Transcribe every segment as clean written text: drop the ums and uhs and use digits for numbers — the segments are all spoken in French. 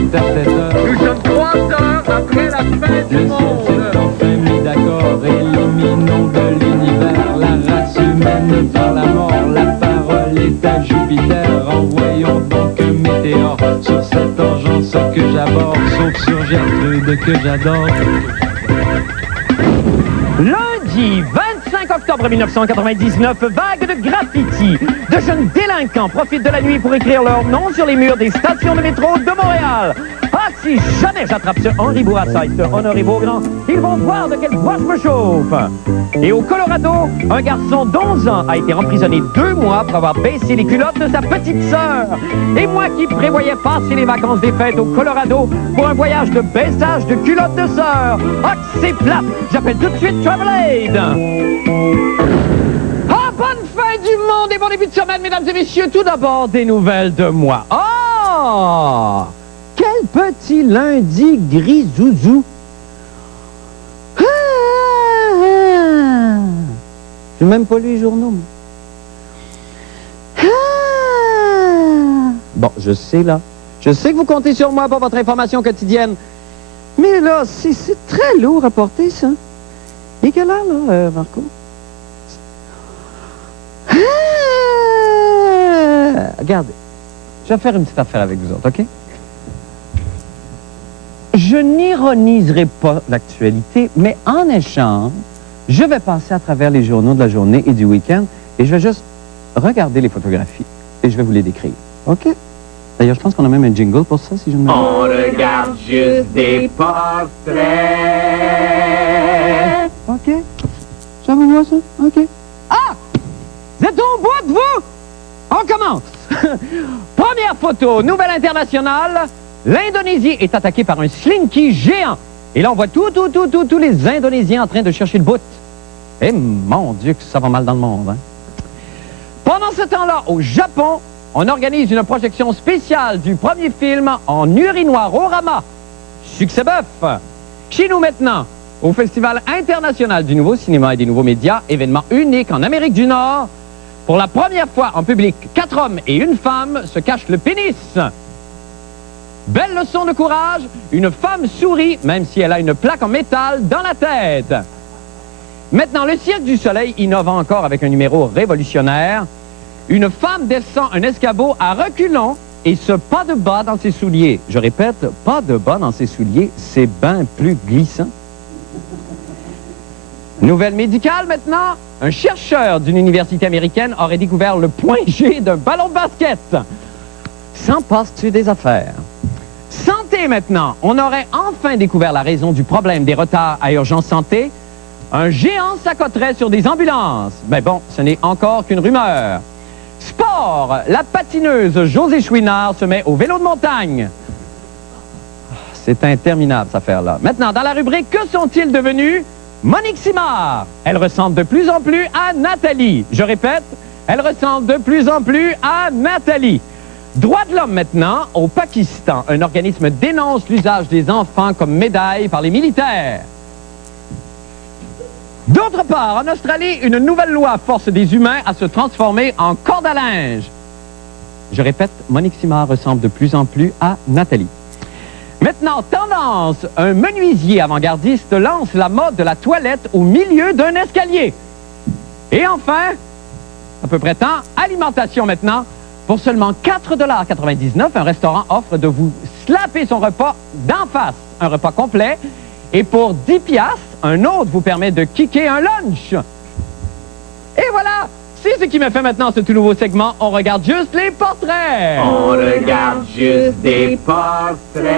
est à 7 heures. Nous sommes 3 heures après la fin du Le monde. ciel s'est enfin mis d'accord, éliminons de l'univers la race humaine par la mort. La parole est à Jupiter, envoyons donc un météore sur cette urgence que j'aborde, sauf sur Gertrude que j'adore. Lundi 25 octobre 1999, vague de graffiti. De jeunes délinquants profitent de la nuit pour écrire leur nom sur les murs des stations de métro de Montréal. Ah, si jamais j'attrape ce Henri Bourassa et ce Honoré Beaugrand, ils vont voir de quelle bois je me chauffe. Et au Colorado, un garçon d'11 ans a été emprisonné 2 mois pour avoir baissé les culottes de sa petite sœur. Et moi qui prévoyais passer les vacances des fêtes au Colorado pour un voyage de baissage de culottes de sœur. Ah, que c'est plate! J'appelle tout de suite Travel Aid. Ah, bonne fin du monde et bon début de semaine, mesdames et messieurs. Tout d'abord, des nouvelles de moi. Oh! Quel petit lundi gris-zouzou. J'ai même pas lu les journaux. Bon, je sais, là. Je sais que vous comptez sur moi pour votre information quotidienne. Mais là, c'est très lourd à porter, ça. Et quelle heure, là, Marco? Regardez. Je vais faire une petite affaire avec vous autres, OK? Je n'ironiserai pas l'actualité, mais en échange, je vais passer à travers les journaux de la journée et du week-end et je vais juste regarder les photographies et je vais vous les décrire. OK? D'ailleurs, je pense qu'on a même un jingle pour ça, si je ne me trompe. On regarde juste des portraits. OK? Ça vous va, ça? OK. Ah! Vous êtes au bout de vous? On commence! Première photo, nouvelle internationale. L'Indonésie est attaquée par un slinky géant. Et là, on voit tous les Indonésiens en train de chercher le bout. Eh, mon Dieu, que ça va mal dans le monde, hein? Pendant ce temps-là, au Japon, on organise une projection spéciale du premier film en urinoir-orama. Succès bœuf! Chez nous maintenant, au Festival international du nouveau cinéma et des nouveaux médias, événement unique en Amérique du Nord, pour la première fois en public, 4 hommes et 1 femme se cachent le pénis. Belle leçon de courage, une femme sourit, même si elle a une plaque en métal dans la tête. Maintenant, le Cirque du Soleil innove encore avec un numéro révolutionnaire. Une femme descend un escabeau à reculons et se pas de bas dans ses souliers. Je répète, pas de bas dans ses souliers, c'est bien plus glissant. Nouvelle médicale maintenant. Un chercheur d'une université américaine aurait découvert le point G d'un ballon de basket. S'en passe-tu des affaires? Santé maintenant. On aurait enfin découvert la raison du problème des retards à Urgence Santé. Un géant s'accoterait sur des ambulances. Mais bon, ce n'est encore qu'une rumeur. Sport. La patineuse Josée Chouinard se met au vélo de montagne. C'est interminable, cette affaire-là. Maintenant, dans la rubrique « Que sont-ils devenus ?» Monique Simard. Elle ressemble de plus en plus à Nathalie. Je répète, elle ressemble de plus en plus à Nathalie. Droits de l'homme maintenant, au Pakistan, un organisme dénonce l'usage des enfants comme médaille par les militaires. D'autre part, en Australie, une nouvelle loi force des humains à se transformer en corde à linge. Je répète, Monique Simard ressemble de plus en plus à Nathalie. Maintenant, tendance, un menuisier avant-gardiste lance la mode de la toilette au milieu d'un escalier. Et enfin, à peu près temps, alimentation maintenant. Pour seulement 4,99 $, un restaurant offre de vous slapper son repas d'en face, un repas complet. Et pour 10 $, un autre vous permet de kicker un lunch. Et voilà, c'est ce qui me fait maintenant ce tout nouveau segment. On regarde juste les portraits. On regarde juste des portraits.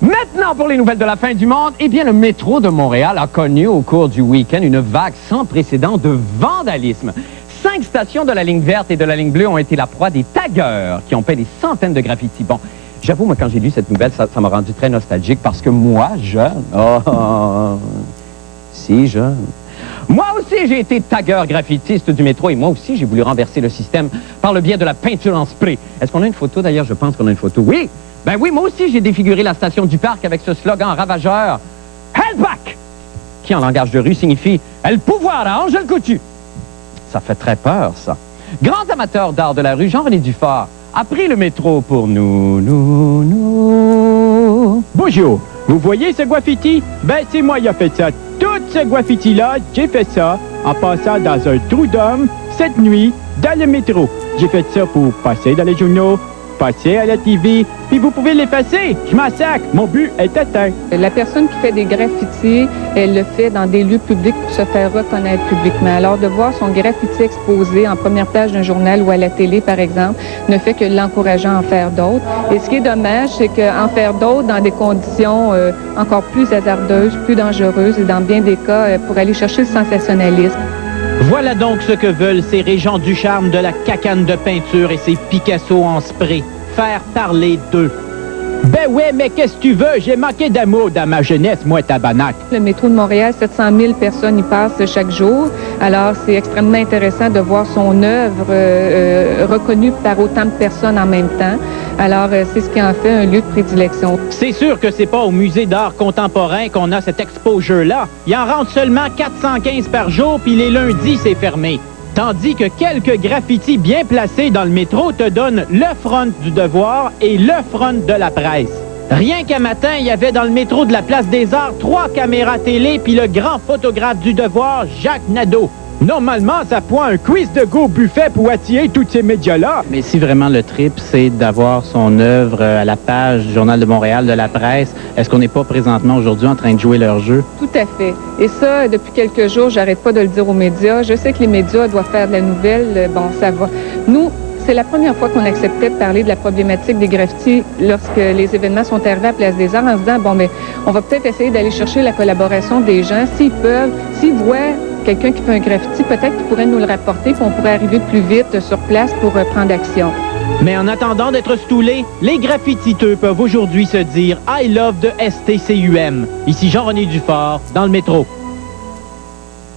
Maintenant, pour les nouvelles de la fin du monde, eh bien, le métro de Montréal a connu au cours du week-end une vague sans précédent de vandalisme. 5 stations de la ligne verte et de la ligne bleue ont été la proie des taggeurs qui ont peint des centaines de graffitis. Bon, j'avoue, moi, quand j'ai lu cette nouvelle, ça m'a rendu très nostalgique parce que moi, jeune, si jeune, moi aussi, j'ai été tagueur graffitiste du métro et moi aussi, j'ai voulu renverser le système par le biais de la peinture en spray. Est-ce qu'on a une photo, d'ailleurs? Je pense qu'on a une photo. Oui! Ben oui, moi aussi, j'ai défiguré la station du parc avec ce slogan ravageur « Hell back !» qui, en langage de rue, signifie « El pouvoir à Angèle Coutu ». Ça fait très peur, ça. Grand amateur d'art de la rue, Jean-René Dufort a pris le métro pour nous. Bonjour, vous voyez ce graffiti? Ben, c'est moi qui ai fait ça. Tout ce graffiti-là, j'ai fait ça en passant dans un trou d'homme cette nuit dans le métro. J'ai fait ça pour passer dans les journaux, passer à la TV, puis vous pouvez l'effacer. Je m'en sac. Mon but est atteint. La personne qui fait des graffitis, elle le fait dans des lieux publics pour se faire reconnaître publiquement. Alors, de voir son graffiti exposé en première page d'un journal ou à la télé, par exemple, ne fait que l'encourager à en faire d'autres. Et ce qui est dommage, c'est qu'en faire d'autres dans des conditions encore plus hasardeuses, plus dangereuses et dans bien des cas, pour aller chercher le sensationnalisme. Voilà donc ce que veulent ces Régent Ducharme de la cacane de peinture et ces Picasso en spray. Faire parler d'eux. Ben ouais, mais qu'est-ce que tu veux? J'ai manqué d'amour dans ma jeunesse, moi, tabarnak. Le métro de Montréal, 700 000 personnes y passent chaque jour. Alors, c'est extrêmement intéressant de voir son œuvre reconnue par autant de personnes en même temps. Alors, c'est ce qui en fait un lieu de prédilection. C'est sûr que c'est pas au Musée d'art contemporain qu'on a cet exposure-là. Il en rentre seulement 415 par jour, puis les lundis, c'est fermé. Tandis que quelques graffitis bien placés dans le métro te donnent le front du Devoir et le front de la presse. Rien qu'un matin, il y avait dans le métro de la Place des Arts 3 caméras télé puis le grand photographe du Devoir, Jacques Nadeau. Normalement, ça prend un quiz de go buffet pour attirer tous ces médias-là. Mais si vraiment le trip, c'est d'avoir son œuvre à la page du Journal de Montréal, de la presse, est-ce qu'on n'est pas présentement aujourd'hui en train de jouer leur jeu? Tout à fait. Et ça, depuis quelques jours, j'arrête pas de le dire aux médias. Je sais que les médias doivent faire de la nouvelle. Bon, ça va. Nous, c'est la première fois qu'on acceptait de parler de la problématique des graffitis lorsque les événements sont arrivés à Place des Arts en se disant, bon, mais on va peut-être essayer d'aller chercher la collaboration des gens. S'ils peuvent, s'ils voient quelqu'un qui fait un graffiti, peut-être qu'il pourrait nous le rapporter, puis on pourrait arriver plus vite sur place pour prendre action. Mais en attendant d'être stoulés, les graffititeux peuvent aujourd'hui se dire « I love the STCUM ». Ici Jean-René Dufort, dans le métro.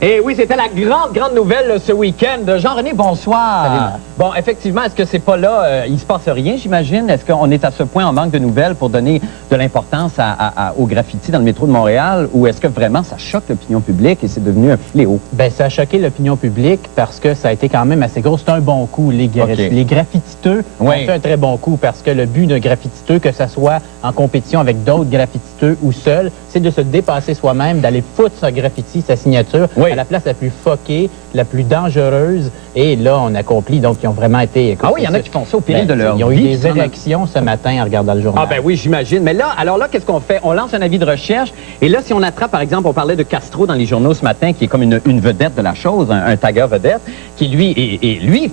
Et oui, c'était la grande nouvelle ce week-end. Jean-René, bonsoir. Salut. Bon, effectivement, est-ce que c'est pas là, il se passe rien, j'imagine? Est-ce qu'on est à ce point en manque de nouvelles pour donner de l'importance au graffiti dans le métro de Montréal? Ou est-ce que vraiment ça choque l'opinion publique et c'est devenu un fléau? Bien, ça a choqué l'opinion publique parce que ça a été quand même assez gros. C'est un bon coup. Les graffititeux ont fait un très bon coup parce que le but d'un graffititeux, que ce soit en compétition avec d'autres graffititeux ou seul, c'est de se dépasser soi-même, d'aller foutre sa graffiti, sa signature, à la place la plus fuckée, la plus dangereuse. Et là, on accomplit. Donc, ils ont vraiment été... Ah oui, il y en a qui font ça au péril de leur vie. Ils ont eu des érections ce matin en regardant le journal. Ah ben oui, j'imagine. Mais là, alors là, qu'est-ce qu'on fait? On lance un avis de recherche. Et là, si on attrape, par exemple, on parlait de Castro dans les journaux ce matin, qui est comme une vedette de la chose, un tagger vedette, qui lui,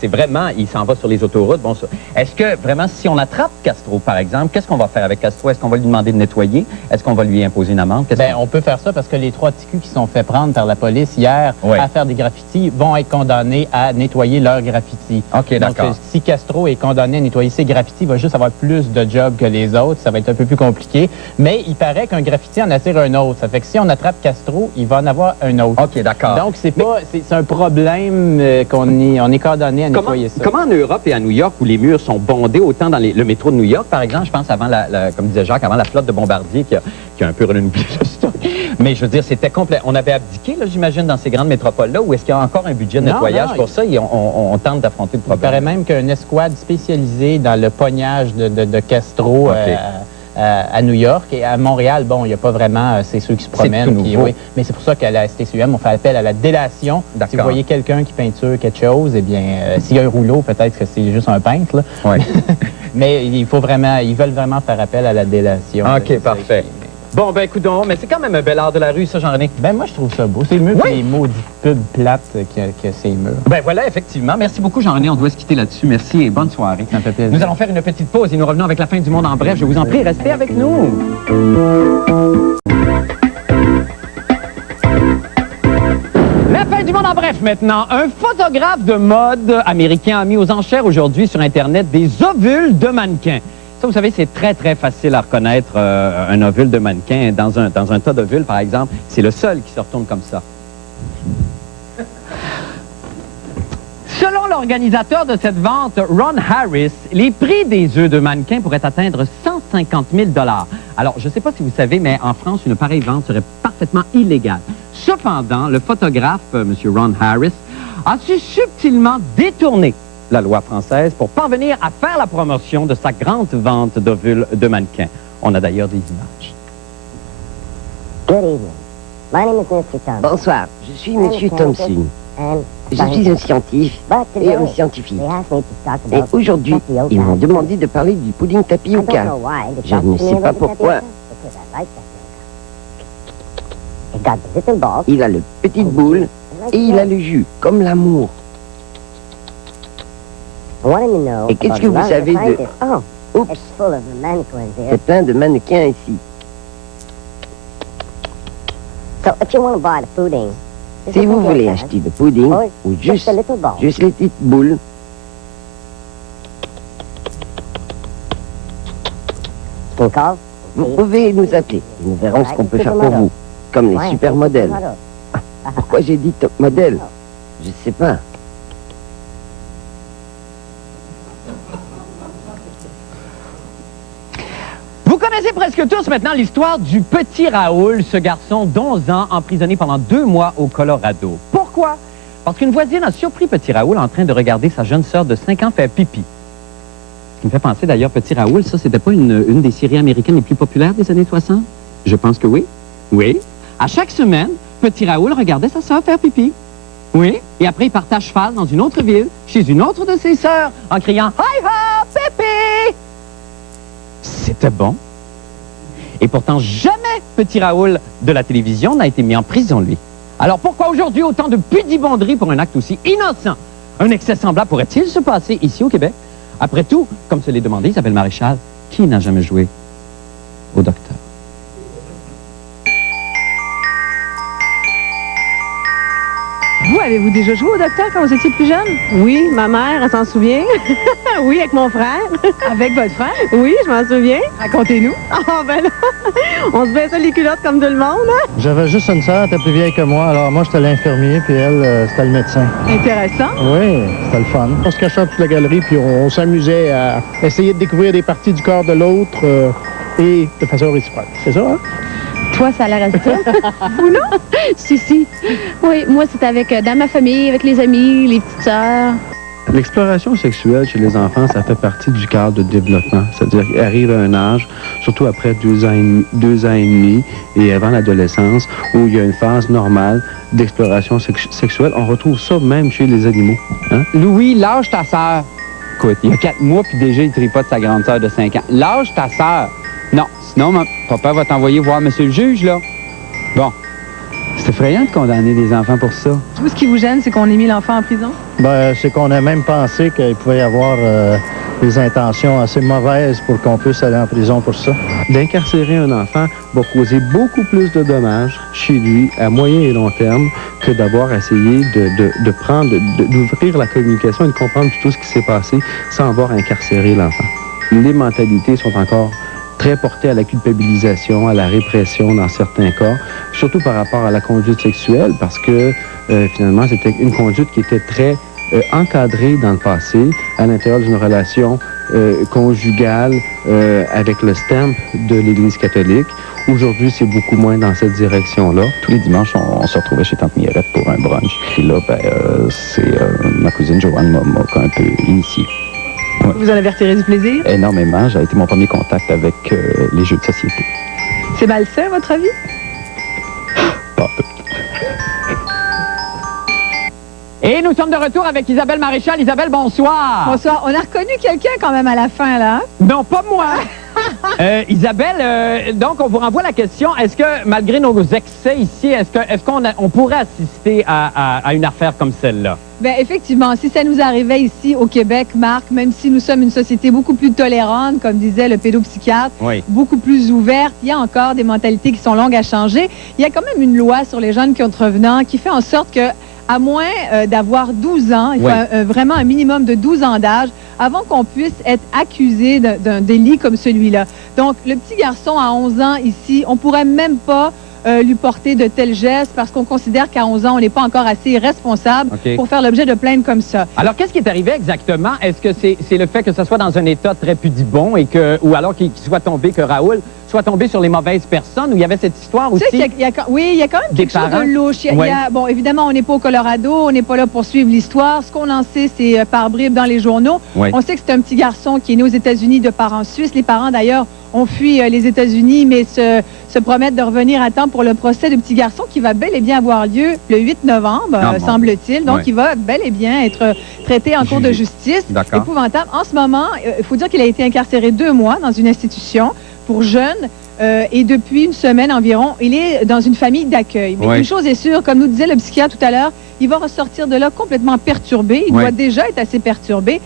c'est vraiment, il s'en va sur les autoroutes. Bon, est-ce que vraiment, si on attrape Castro, par exemple, qu'est-ce qu'on va faire avec Castro? Est-ce qu'on va lui demander de nettoyer? Est-ce qu'on va lui imposer une amende? Ben, on peut faire ça parce que les 3 ticus qui sont fait prendre par la police hier à faire des graffitis vont être condamnés à nettoyer leurs graffitis. OK, d'accord. Donc, si Castro est condamné à nettoyer ses graffitis, il va juste avoir plus de job que les autres. Ça va être un peu plus compliqué. Mais il paraît qu'un graffiti en attire un autre. Ça fait que si on attrape Castro, il va en avoir un autre. OK, d'accord. Donc, c'est un problème on est condamné à nettoyer ça. Comment en Europe et à New York, où les murs sont bondés autant dans le métro de New York, par exemple, je pense avant, comme disait Jacques, avant la flotte de Bombardier qui a un peu renouvelé le stock. Mais je veux dire, c'était complet. On avait abdiqué, là, j'imagine, dans ces grandes métropoles-là, où est-ce qu'il y a encore un budget de nettoyage pour ça et on tente d'affronter le problème? Il paraît même qu'une escouade spécialisée dans le pognage de Castro à New York et à Montréal, bon, il n'y a pas vraiment, c'est ceux qui se promènent. Mais c'est pour ça qu'à la STCUM, on fait appel à la délation. Si vous voyez quelqu'un qui peinture quelque chose, eh bien, s'il y a un rouleau, peut-être que c'est juste un peintre, là. Ouais. Mais ils veulent vraiment faire appel à la délation. OK, parfait. Bon, ben, écoutons, mais c'est quand même un bel art de la rue, ça, Jean-René. Ben, moi, je trouve ça beau. C'est mieux que les maudites pubs plates que c'est murs. Ben, voilà, effectivement. Merci beaucoup, Jean-René. On doit se quitter là-dessus. Merci et bonne soirée. Ça me fait plaisir. Nous allons faire une petite pause et nous revenons avec la fin du monde en bref. Je vous en prie, restez avec nous. La fin du monde en bref maintenant. Un photographe de mode américain a mis aux enchères aujourd'hui sur Internet des ovules de mannequins. Ça, vous savez, c'est très, très facile à reconnaître un ovule de mannequin. Dans un tas d'ovules, par exemple, c'est le seul qui se retourne comme ça. Selon l'organisateur de cette vente, Ron Harris, les prix des œufs de mannequin pourraient atteindre 150 000 $. Alors, je ne sais pas si vous savez, mais en France, une pareille vente serait parfaitement illégale. Cependant, le photographe, M. Ron Harris, a su subtilement détourner la loi française, pour parvenir à faire la promotion de sa grande vente d'ovules de mannequins. On a d'ailleurs des images. Good evening. My name is Mr. Thompson. Bonsoir, je suis Monsieur Thompson. Je suis un scientifique et un scientifique. Et aujourd'hui, ils m'ont demandé de parler du pudding tapioca. Je ne sais pas pourquoi. Il a le petite boule et il a le jus, comme l'amour. Et qu'est-ce que vous savez de... Oh, oups, c'est plein de mannequins ici. Si vous voulez acheter du pudding, ou juste les petites boules, vous pouvez nous appeler et nous verrons ce qu'on peut faire pour vous, comme les supermodèles. Pourquoi j'ai dit top modèle? Je ne sais pas. Vous connaissez presque tous maintenant l'histoire du petit Raoul, ce garçon d'11 ans emprisonné pendant 2 mois au Colorado. Pourquoi? Parce qu'une voisine a surpris petit Raoul en train de regarder sa jeune sœur de 5 ans faire pipi. Ce qui me fait penser d'ailleurs, petit Raoul, ça, c'était pas une des séries américaines les plus populaires des années 60? Je pense que oui. Oui. À chaque semaine, petit Raoul regardait sa sœur faire pipi. Oui. Et après, il partait à cheval dans une autre ville, chez une autre de ses sœurs, en criant « Hi-ha, pipi !» C'était bon. Et pourtant, jamais petit Raoul de la télévision n'a été mis en prison, lui. Alors pourquoi aujourd'hui autant de pudibonderie pour un acte aussi innocent? Un excès semblable pourrait-il se passer ici au Québec? Après tout, comme se l'est demandé Isabelle Maréchal, qui n'a jamais joué au docteur? Vous, avez-vous déjà joué au docteur quand vous étiez plus jeune? Oui, ma mère, elle s'en souvient. Oui, avec mon frère. Avec votre frère? Oui, je m'en souviens. Racontez-nous. Ah, ben là, on se baissait les culottes comme tout le monde. Hein? J'avais juste une sœur, elle était plus vieille que moi. Alors moi, j'étais l'infirmier, puis elle, c'était le médecin. Intéressant. Oui, c'était le fun. On se cachait toute la galerie, puis on s'amusait à essayer de découvrir des parties du corps de l'autre et de façon réciproque. C'est ça, hein? Toi, ça a l'air à ça. Vous, non? Si. Oui, moi, c'est avec dans ma famille, avec les amis, les petites sœurs. L'exploration sexuelle chez les enfants, ça fait partie du cadre de développement. C'est-à-dire qu'ils arrivent à un âge, surtout après 2 ans et demi et avant l'adolescence, où il y a une phase normale d'exploration sexuelle. On retrouve ça même chez les animaux. Hein? Louis, lâche ta sœur. Écoute, il y a 4 mois, puis déjà, il tripote sa grande sœur de 5 ans. Lâche ta sœur. Non, sinon, papa va t'envoyer voir monsieur le juge, là. Bon. C'est effrayant de condamner des enfants pour ça. Tout ce qui vous gêne, c'est qu'on ait mis l'enfant en prison? Ben, c'est qu'on a même pensé qu'il pouvait y avoir des intentions assez mauvaises pour qu'on puisse aller en prison pour ça. D'incarcérer un enfant va causer beaucoup plus de dommages chez lui à moyen et long terme que d'avoir essayé d'ouvrir la communication et de comprendre tout ce qui s'est passé sans avoir incarcéré l'enfant. Les mentalités sont encore très porté à la culpabilisation, à la répression dans certains cas, surtout par rapport à la conduite sexuelle, parce que finalement, c'était une conduite qui était très encadrée dans le passé, à l'intérieur d'une relation conjugale avec le stamp de l'Église catholique. Aujourd'hui, c'est beaucoup moins dans cette direction-là. Tous les dimanches, on se retrouvait chez Tante Mireille pour un brunch. Et là, c'est ma cousine Joanne m'a un peu initié. Ouais. Vous en avez retiré du plaisir? Énormément. Ça a été mon premier contact avec les jeux de société. C'est malsain, à votre avis? Pas tout. Et nous sommes de retour avec Isabelle Maréchal. Isabelle, bonsoir. Bonsoir. On a reconnu quelqu'un quand même à la fin, là. Hein? Non, pas moi. Isabelle, donc on vous renvoie la question. Est-ce que, malgré nos excès ici, est-ce qu'on pourrait assister à une affaire comme celle-là? Bien, effectivement, si ça nous arrivait ici au Québec, Marc, même si nous sommes une société beaucoup plus tolérante, comme disait le pédopsychiatre, oui, beaucoup plus ouverte, il y a encore des mentalités qui sont longues à changer. Il y a quand même une loi sur les jeunes contrevenants qui fait en sorte que, à moins d'avoir 12 ans, il faut vraiment un minimum de 12 ans d'âge avant qu'on puisse être accusé d'un délit comme celui-là. Donc, le petit garçon à 11 ans ici, on pourrait même pas lui porter de tels gestes parce qu'on considère qu'à 11 ans, on n'est pas encore assez responsable pour faire l'objet de plaintes comme ça. Alors, qu'est-ce qui est arrivé exactement? Est-ce que c'est le fait que ce soit dans un état très pudibond et ou alors qu'il soit tombé, que Raoul soit tombé sur les mauvaises personnes, ou il y avait cette histoire aussi? Oui, il y a quand même quelque chose de louche. Bon, évidemment, on n'est pas au Colorado, on n'est pas là pour suivre l'histoire. Ce qu'on en sait, c'est par bribes dans les journaux. On sait que c'est un petit garçon qui est né aux États-Unis de parents suisses. Les parents, d'ailleurs, ont fui les États-Unis, mais se promettent de revenir à temps pour le procès du petit garçon qui va bel et bien avoir lieu le 8 novembre, semble-t-il. Donc, il va bel et bien être traité en cour de justice. Épouvantable. En ce moment, il faut dire qu'il a été incarcéré 2 mois dans une institution pour jeunes. Et depuis une semaine environ, il est dans une famille d'accueil. Mais une chose est sûre, comme nous disait le psychiatre tout à l'heure, il va ressortir de là complètement perturbé. Il doit déjà être assez perturbé.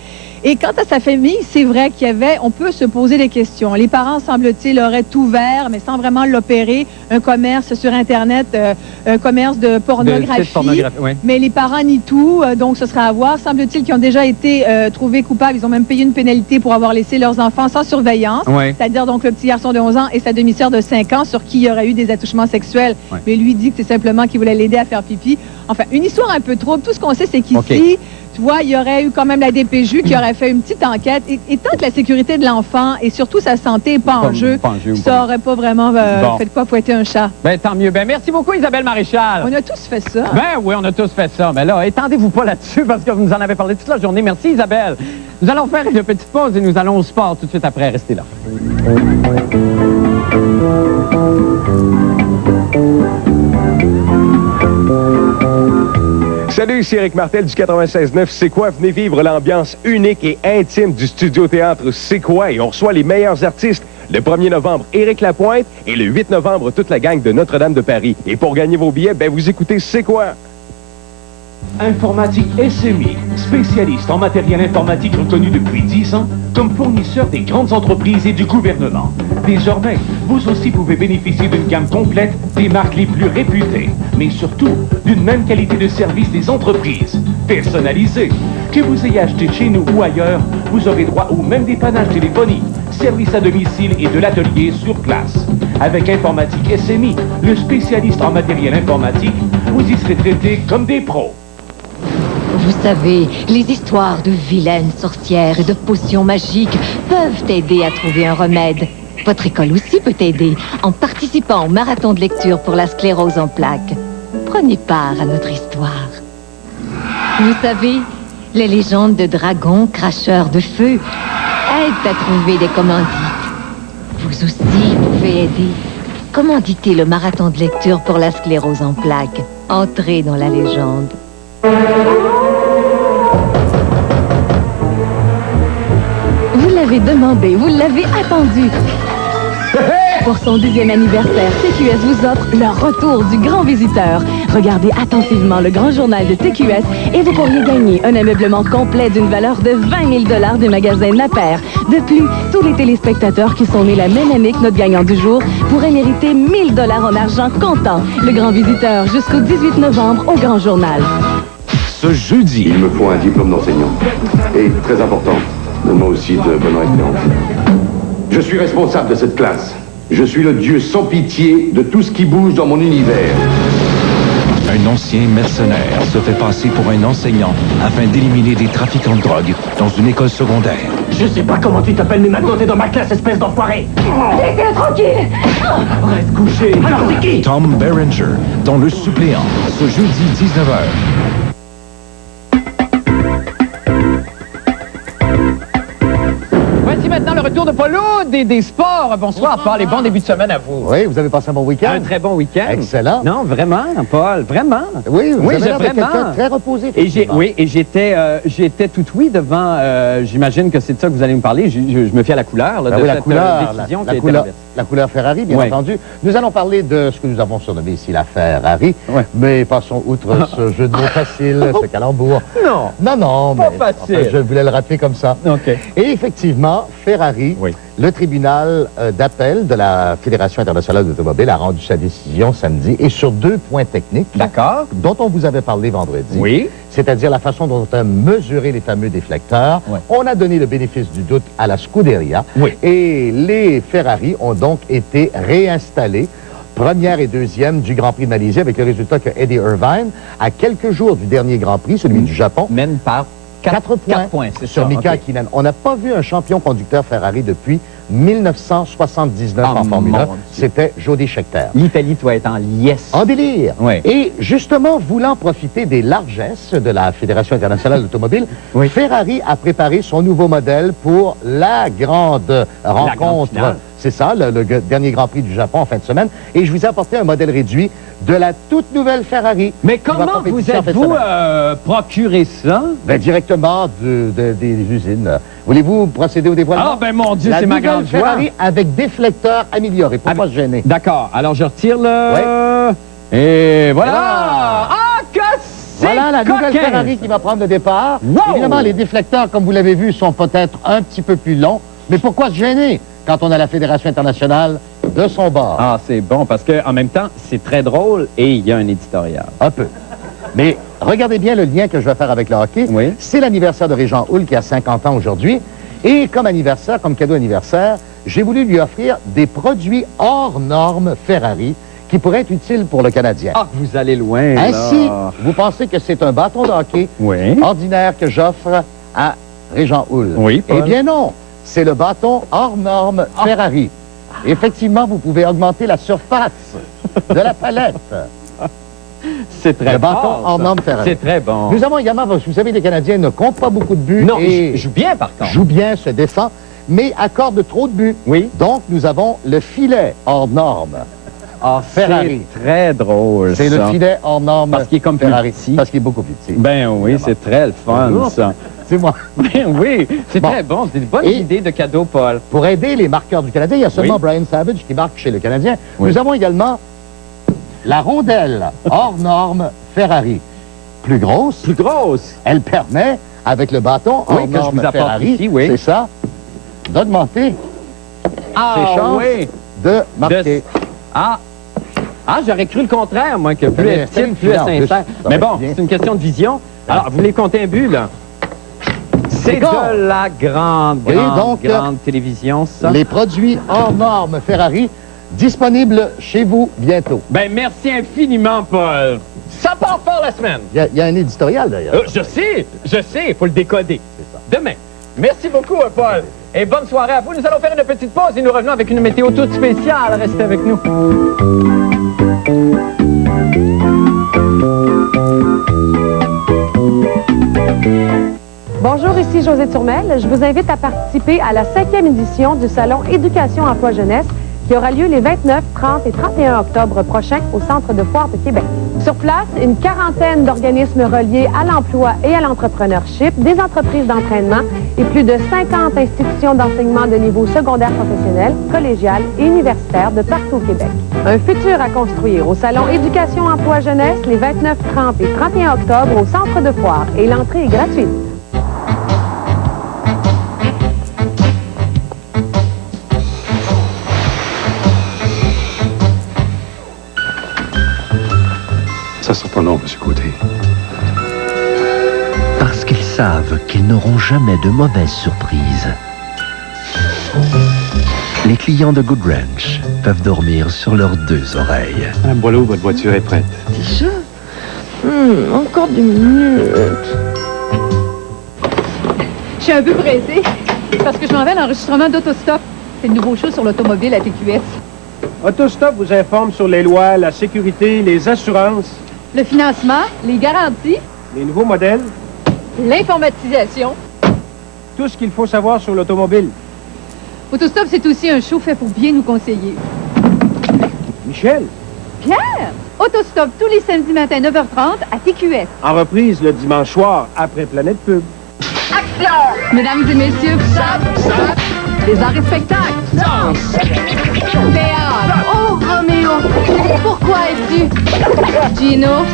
Et quant à sa famille, c'est vrai qu'il y avait, on peut se poser des questions. Les parents, semble-t-il, auraient ouvert, mais sans vraiment l'opérer, un commerce sur Internet, un commerce de pornographie. Mais les parents nient tout, donc ce sera à voir. Semble-t-il qu'ils ont déjà été trouvés coupables. Ils ont même payé une pénalité pour avoir laissé leurs enfants sans surveillance. C'est-à-dire donc le petit garçon de 11 ans et sa demi-sœur de 5 ans sur qui il y aurait eu des attouchements sexuels. Mais lui dit que c'est simplement qu'il voulait l'aider à faire pipi. Enfin, une histoire un peu trouble. Tout ce qu'on sait, c'est qu'ici, tu vois, il y aurait eu quand même la DPJ qui aurait fait une petite enquête. Et tant que la sécurité de l'enfant et surtout sa santé n'est pas en jeu, ça n'aurait pas vraiment fait de quoi fouetter un chat. Ben, tant mieux. Ben, merci beaucoup, Isabelle Maréchal. On a tous fait ça. Ben oui, on a tous fait ça. Mais là, étendez-vous pas là-dessus parce que vous nous en avez parlé toute la journée. Merci, Isabelle. Nous allons faire une petite pause et nous allons au sport tout de suite après. Restez là. Salut, c'est Éric Martel du 96.9. C'est quoi? Venez vivre l'ambiance unique et intime du Studio Théâtre C'est quoi? Et on reçoit les meilleurs artistes. Le 1er novembre, Éric Lapointe. Et le 8 novembre, toute la gang de Notre-Dame de Paris. Et pour gagner vos billets, ben vous écoutez C'est quoi? Informatique SMI, spécialiste en matériel informatique reconnu depuis 10 ans comme fournisseur des grandes entreprises et du gouvernement. Désormais, vous aussi pouvez bénéficier d'une gamme complète des marques les plus réputées, mais surtout d'une même qualité de service des entreprises. Personnalisé. Que vous ayez acheté chez nous ou ailleurs, vous aurez droit au même dépannage téléphonique, service à domicile et de l'atelier sur place. Avec Informatique SMI, le spécialiste en matériel informatique, vous y serez traité comme des pros. Vous savez, les histoires de vilaines sorcières et de potions magiques peuvent aider à trouver un remède. Votre école aussi peut aider en participant au marathon de lecture pour la sclérose en plaques. Prenez part à notre histoire. Vous savez, les légendes de dragons cracheurs de feu aident à trouver des commandites. Vous aussi pouvez aider. Commanditez le marathon de lecture pour la sclérose en plaques. Entrez dans la légende. Vous l'avez demandé, vous l'avez attendu. Pour son 10e anniversaire, TQS vous offre le retour du grand visiteur. Regardez attentivement le grand journal de TQS et vous pourriez gagner un ameublement complet d'une valeur de 20 000 $ du magasin Napper. De plus, tous les téléspectateurs qui sont nés la même année que notre gagnant du jour pourraient mériter 1 000 $ en argent comptant. Le grand visiteur jusqu'au 18 novembre au grand journal. Ce jeudi, il me faut un diplôme d'enseignant. Et très important, moi aussi de bonne référence. Je suis responsable de cette classe. Je suis le dieu sans pitié de tout ce qui bouge dans mon univers. Un ancien mercenaire se fait passer pour un enseignant afin d'éliminer des trafiquants de drogue dans une école secondaire. Je sais pas comment tu t'appelles, mais maintenant t'es dans ma classe, espèce d'enfoiré. Laissez-le tranquille. Reste couché. Alors c'est qui? Tom Berenger, dans Le Suppléant, ce jeudi 19h. Maintenant, le retour de Paulo des sports. Bonsoir, Paul, et bon début de semaine à vous. Oui, vous avez passé un bon week-end. Un très bon week-end. Excellent. Non, vraiment, Paul, vraiment. Oui, vous avez l'air de vraiment. quelqu'un très reposé. Et j'étais tout oui devant, j'imagine que c'est de ça que vous allez me parler. Je me fie à la couleur de cette décision qui a été renversée. La couleur Ferrari, bien entendu. Nous allons parler de ce que nous avons surnommé ici la Ferrari, mais passons outre ce jeu de mots facile, ce calembour. Non, pas mais facile. enfin, je voulais le rappeler comme ça. Et effectivement, Ferrari, le tribunal d'appel de la Fédération internationale d'automobile a rendu sa décision samedi et sur 2 points techniques dont on vous avait parlé vendredi. Oui. C'est-à-dire la façon dont on a mesuré les fameux déflecteurs. On a donné le bénéfice du doute à la Scuderia et les Ferrari ont donc été réinstallés première et deuxième du Grand Prix de Malaisie, avec le résultat que Eddie Irvine, à quelques jours du dernier Grand Prix, celui du Japon, mène par 4 points sur Mika Hakkinen. On n'a pas vu un champion conducteur Ferrari depuis 1979 en Formule 1. C'était Jody Scheckter. L'Italie doit être en liesse. En délire. Oui. Et justement, voulant profiter des largesses de la Fédération internationale d'automobile, Ferrari a préparé son nouveau modèle pour la grande rencontre. C'est ça, le dernier Grand Prix du Japon en fin de semaine. Et je vous ai apporté un modèle réduit de la toute nouvelle Ferrari. Mais comment vous êtes-vous procuré ça? Ben, directement des usines. Voulez-vous procéder au dévoilement? Ah, ben mon Dieu, c'est ma grande joie. Ferrari avec déflecteur amélioré, pour pas se gêner. D'accord, alors je retire le... Oui. Et voilà! Ah, que c'est voilà la nouvelle Ferrari qui va prendre le départ. Wow. Évidemment, les déflecteurs, comme vous l'avez vu, sont peut-être un petit peu plus longs. Mais pourquoi se gêner quand on a la Fédération internationale de son bord? Ah, c'est bon, parce qu'en même temps, c'est très drôle et il y a un éditorial. Un peu. Mais regardez bien le lien que je vais faire avec le hockey. Oui. C'est l'anniversaire de Régent Houle qui a 50 ans aujourd'hui. Et comme anniversaire, comme cadeau anniversaire, j'ai voulu lui offrir des produits hors normes Ferrari qui pourraient être utiles pour le Canadien. Ah, vous allez loin, là. Ainsi, vous pensez que c'est un bâton de hockey ordinaire que j'offre à Régent Houle? Oui, Paul. Eh bien non, c'est le bâton hors norme Ferrari. Effectivement, vous pouvez augmenter la surface de la palette. C'est très le bâton fort, hors norme Ferrari. C'est très bon. Nous avons également, vous savez, les Canadiens ne comptent pas beaucoup de buts. Non, et joue bien par contre. Joue bien, se défend, mais accorde trop de buts. Oui. Donc, nous avons le filet hors norme. Ah, Ferrari. C'est très drôle, c'est le filet hors norme parce qu'il est comme Ferrari. plus petit. Parce qu'il est beaucoup plus petit. Ben oui, c'est très le fun, ça. C'est moi. Ben oui, c'est très bon. C'est une bonne idée de cadeau, Paul. Pour aider les marqueurs du Canadien, il y a seulement Brian Savage qui marque chez le Canadien. Oui. Nous avons également la rondelle hors norme Ferrari. Plus grosse. Plus grosse. Elle permet, avec le bâton hors norme Ferrari, ici, c'est ça, d'augmenter ses chances de marquer. Ah, j'aurais cru le contraire, moi, que plus elle est petite, plus elle est sincère. Mais bon, c'est une question de vision. Alors, vous voulez compter un but, là? C'est de la grande télévision, ça. Les produits hors normes Ferrari disponibles chez vous bientôt. Ben, merci infiniment, Paul. Ça part fort la semaine. Il y a un éditorial, d'ailleurs. Je sais, il faut le décoder. Demain. Merci beaucoup, Paul. Et bonne soirée à vous. Nous allons faire une petite pause et nous revenons avec une météo toute spéciale. Restez avec nous. Bonjour, ici Josée Turmel. Je vous invite à participer à la 5e édition du Salon Éducation Emploi Jeunesse qui aura lieu les 29, 30 et 31 octobre prochains au Centre de foire de Québec. Sur place, une quarantaine d'organismes reliés à l'emploi et à l'entrepreneurship, des entreprises d'entraînement et plus de 50 institutions d'enseignement de niveau secondaire professionnel, collégial et universitaire de partout au Québec. Un futur à construire au Salon Éducation Emploi Jeunesse les 29, 30 et 31 octobre au Centre de foire et l'entrée est gratuite. Ça sera pas long, M. Côté. Parce qu'ils savent qu'ils n'auront jamais de mauvaises surprises. Les clients de Good Ranch peuvent dormir sur leurs 2 oreilles. Madame Boileau, votre voiture est prête. Déjà? Encore 2 minutes. Je suis un peu pressée parce que je m'en vais à l'enregistrement d'Autostop. C'est le nouveau show sur l'automobile à TQS. Autostop vous informe sur les lois, la sécurité, les assurances. Le financement, les garanties. Les nouveaux modèles. L'informatisation. Tout ce qu'il faut savoir sur l'automobile. Autostop, c'est aussi un show fait pour bien nous conseiller. Michel. Pierre! Autostop tous les samedis matins 9h30 à TQS. En reprise le dimanche soir après Planète Pub. Action! Mesdames et messieurs, les arts et spectacles. Théâtre. Oh, Roméo, pourquoi es-tu? Gino.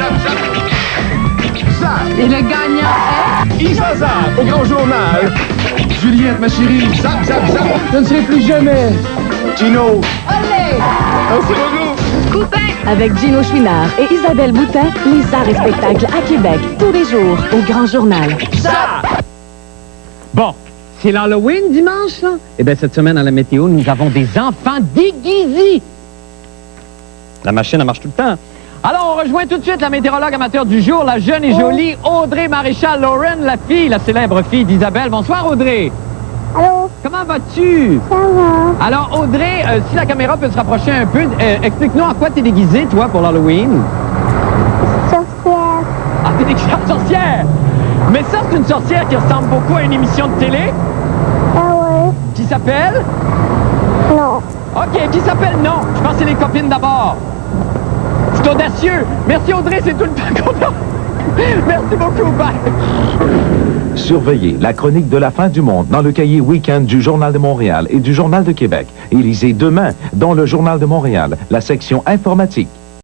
Et le gagnant est... Isa Zap, au Grand Journal. Juliette, ma chérie. Zap, zap, zap. Je ne serai plus jamais. Gino. Allez! Merci beaucoup. Coupé! Avec Gino Chouinard et Isabelle Boutin, les arts et spectacles à Québec, tous les jours, au Grand Journal. Bon, c'est l'Halloween dimanche, là? Eh bien, cette semaine, à la météo, nous avons des enfants déguisés. La machine, elle marche tout le temps. Alors, on rejoint tout de suite la météorologue amateur du jour, la jeune et jolie Audrey Maréchal Lauren, la fille, la célèbre fille d'Isabelle. Bonsoir, Audrey. Allô? Comment vas-tu? Ça va. Alors, Audrey, si la caméra peut se rapprocher un peu, explique-nous en quoi t'es déguisée, toi, pour l'Halloween. Sorcière. Ah, t'es déguisée en sorcière! Mais ça, c'est une sorcière qui ressemble beaucoup à une émission de télé. Ah ouais. Qui s'appelle? Non. OK, qui s'appelle Non? Je pense que c'est les copines d'abord. C'est audacieux. Merci, Audrey, c'est tout le temps qu'on a. Merci beaucoup, bye. Surveillez la chronique de la fin du monde dans le cahier Week-end du Journal de Montréal et du Journal de Québec. Et lisez demain, dans le Journal de Montréal, la section informatique.